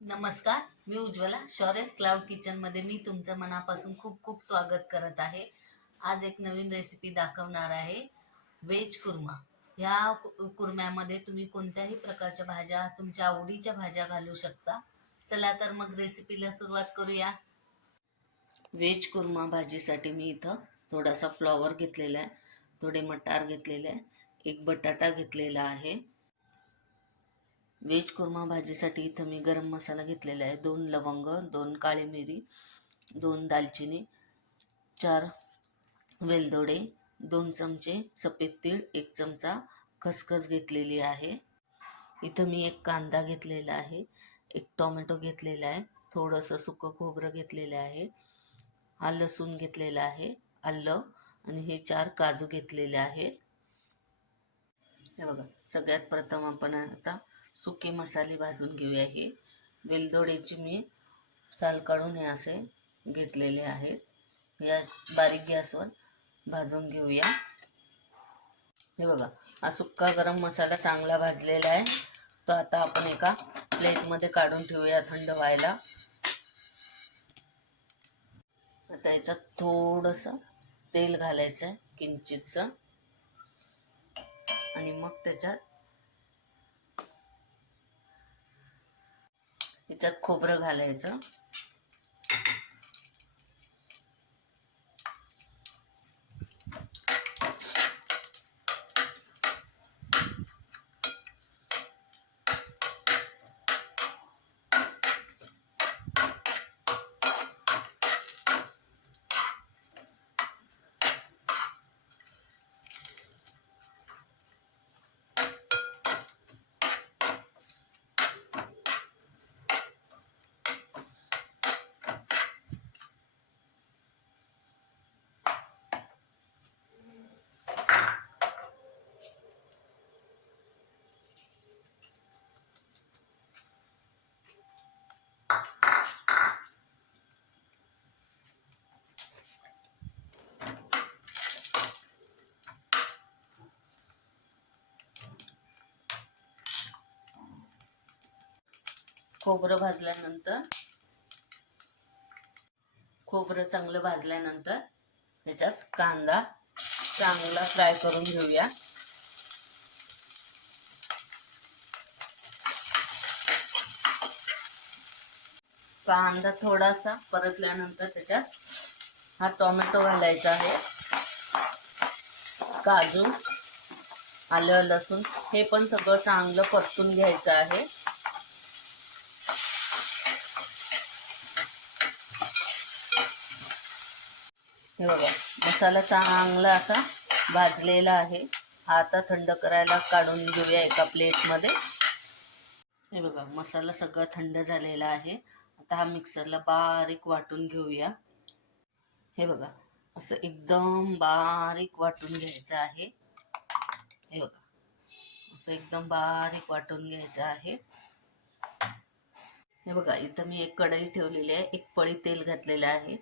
नमस्कार, मी उज्ज्वला. शॉरेस क्लाउड किचनमध्ये मी तुमचं मनापासून खूप खूप स्वागत करत आहे. आज एक नवीन रेसिपी दाखवणार आहे, व्हेज कुर्मा. ह्या कुर्म्यामध्ये तुम्ही कोणत्याही प्रकारच्या भाज्या, तुमच्या आवडीच्या भाज्या घालू शकता. चला तर मग रेसिपीला सुरुवात करूया. व्हेज कुर्मा भाजीसाठी मी इथं थोडासा फ्लॉवर घेतलेला आहे, थोडे मटार घेतलेले आहे, एक बटाटा घेतलेला आहे. व्हेज कुर्मा भाजीसाठी इथं मी गरम मसाला घेतलेला आहे, 2 लवंग, 2 काळी मिरी, 2 दालचिनी, 4 वेलदोडे, 2 चमचे सफेद तीळ, 1 चमचा खसखस घेतलेली आहे. इथं मी एक कांदा घेतलेला आहे, एक टोमॅटो घेतलेला आहे, थोडंसं सुकं खोबरं घेतलेलं आहे, हा लसूण घेतलेला आहे, आलं आणि हे 4 काजू घेतलेले आहेत. हे बघा, सगळ्यात प्रथम आपण आता सुके मसाले भाजून घेऊया. हे वेलदोड्याची मी साल काढून हे असे घेतलेले आहेत. या बारीक गॅसवर भाजून घेऊया. हे बघा, हा सुक्का गरम मसाला चांगला भाजलेला आहे. तो आता आपण एका प्लेटमध्ये काढून ठेवूया थंड व्हायला. आता याच्यात थोडंसं तेल घालायचं आहे, किंचितचं, आणि मग याच्यात खोबरं घालायचं. खोबरं चांगलं भाजल्यानंतर याच्यात कांदा चांगला फ्राय करून घेऊया. कांदा थोडासा परतल्यानंतर त्याच्यात हा टोमॅटो घालायचा आहे, काजू, आलं, लसूण हे पण सगळं चांगलं परतून घ्यायचं आहे. हे बघा, मसाला चांगला असा भाजलेला आहे. आता थंड करायला काढून घेऊया एका प्लेटमध्ये. हे बघा, मसाला सगळा थंड झालेला आहे. आता हा मिक्सरला बारीक वाटून घेऊया. हे बघा, असं एकदम बारीक वाटून घ्यायचं आहे. हे बघा, असं एकदम बारीक वाटून घ्यायचं आहे. हे बघा, इथं मी एक कढई ठेवलेली आहे, एक पळी तेल घातलेलं आहे.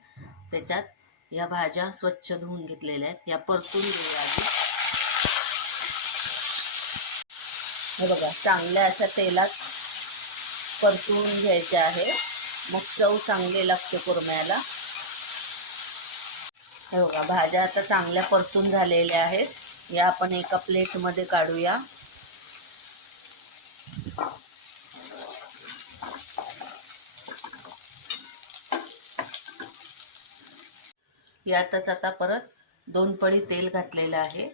त्याच्यात या भाज्या स्वच्छ धुवून घेतलेल्या आहेत, या परतून घेऊया आधी. हे बघा, चांगल्या अशा तेलात परतून घ्यायचे आहे, मग चव चांगली लागते कुर्म्याला. हे बघा, भाज्या आता चांगल्या परतून झालेल्या आहेत. या आपण एका प्लेटमध्ये काढूया. यातच आता परत 2 पळी तेल घातलेलं आहे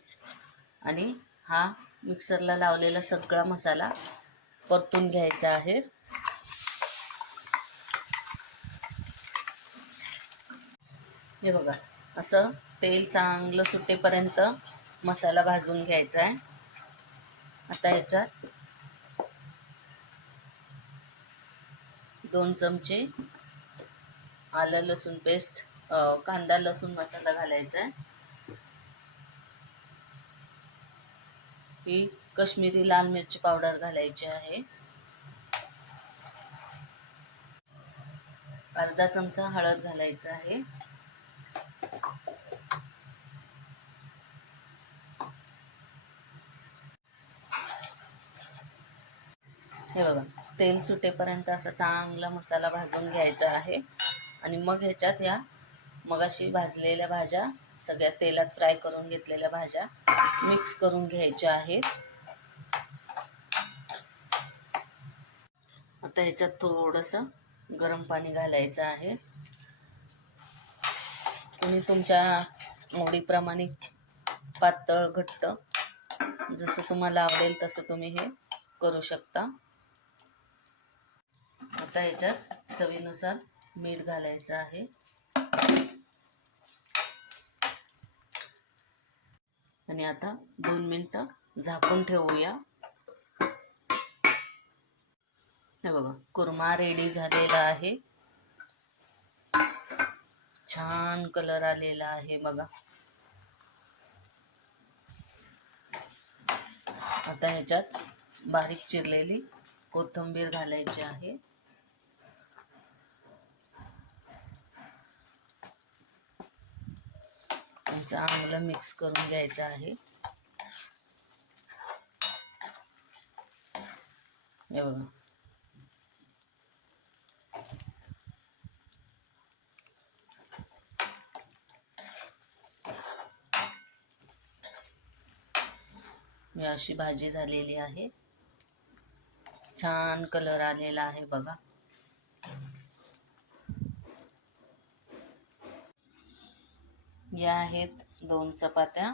आणि हा मिक्सरला लावलेला सगळा मसाला परतून घ्यायचा आहे. हे बघा, असं तेल चांगलं सुटेपर्यंत मसाला भाजून घ्यायचा आहे. आता याच्यात 2 चमचे आलं लसूण पेस्ट, कांदा लसूण मसाला घालायचा आहे. ही काश्मीरी लाल मिरची पावडर घालायची आहे. अर्धा चमचा हळद घालायचा आहे. हे बघा, तेल सुटेपर्यंत असा चांगला मसाला भाजून घ्यायचा आहे आणि मग ह्याच्यात या मगाशी भाजलेल्या भाज्या, सगळ्या तेलात फ्राय करून घेतलेल्या भाज्या मिक्स करून घ्यायच्या आहेत. आता ह्याच्यात थोडंसं गरम पाणी घालायचं आहे. तुम्ही तुमच्या आवडीप्रमाणे पातळ घट्ट जसं तुम्हाला आवडेल तसं तुम्ही हे करू शकता. आता ह्याच्यात चवीनुसार मीठ घालायचं आहे. आणि आता 2 मिनिटं झाकून ठेवूया. हे बघा, कुर्मा रेडी झालेला आहे. छान कलर आलेला आहे बघा. आता ह्याच्यात बारीक चिरलेली कोथिंबीर घालायची आहे. चांगलं मिक्स करून घ्यायचं आहे. हे बघा, ही अशी भाजी झालेली आहे. छान कलर आलेला आहे बघा. या आहेत 2 चपात्या.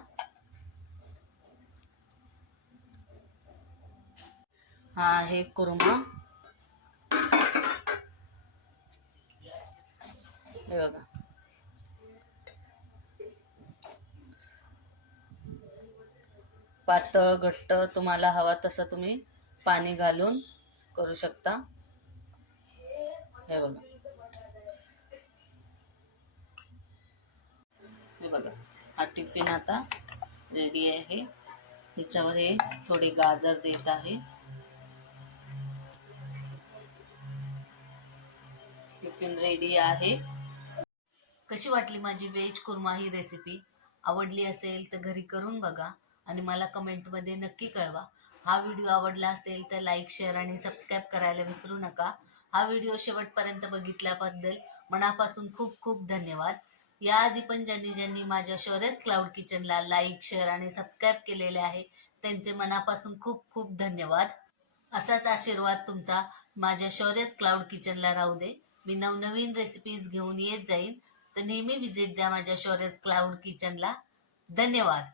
हा आहे कुर्मा. हे बघा, पातळ घट्ट तुम्हाला हवा तसं तुम्ही पाणी घालून करू शकता. हे बघा, हे बघा, हा टिफिन आता रेडी आहे. ह्याच्यावर हे थोडे गाजर देत आहे. टिफिन रेडी आहे. कशी वाटली माझी व्हेज कुर्मा ही रेसिपी? आवडली असेल तर घरी करून बघा आणि मला कमेंटमध्ये नक्की कळवा. हा व्हिडिओ आवडला असेल तर लाईक, शेअर आणि सबस्क्राईब करायला विसरू नका. हा व्हिडिओ शेवटपर्यंत बघितल्याबद्दल मनापासून खूप खूप धन्यवाद. याआधी पण ज्यांनी माझ्या शौर्यस क्लाउड किचनला लाईक, शेअर आणि सबस्क्राईब केलेले आहे त्यांचे मनापासून खूप खूप धन्यवाद. असाच आशीर्वाद तुमचा माझ्या शौर्यस क्लाउड किचनला राहू दे. मी नवनवीन रेसिपीज घेऊन येत जाईन. तर नेहमी विजिट द्या माझ्या शौर्यस क्लाउड किचनला. धन्यवाद.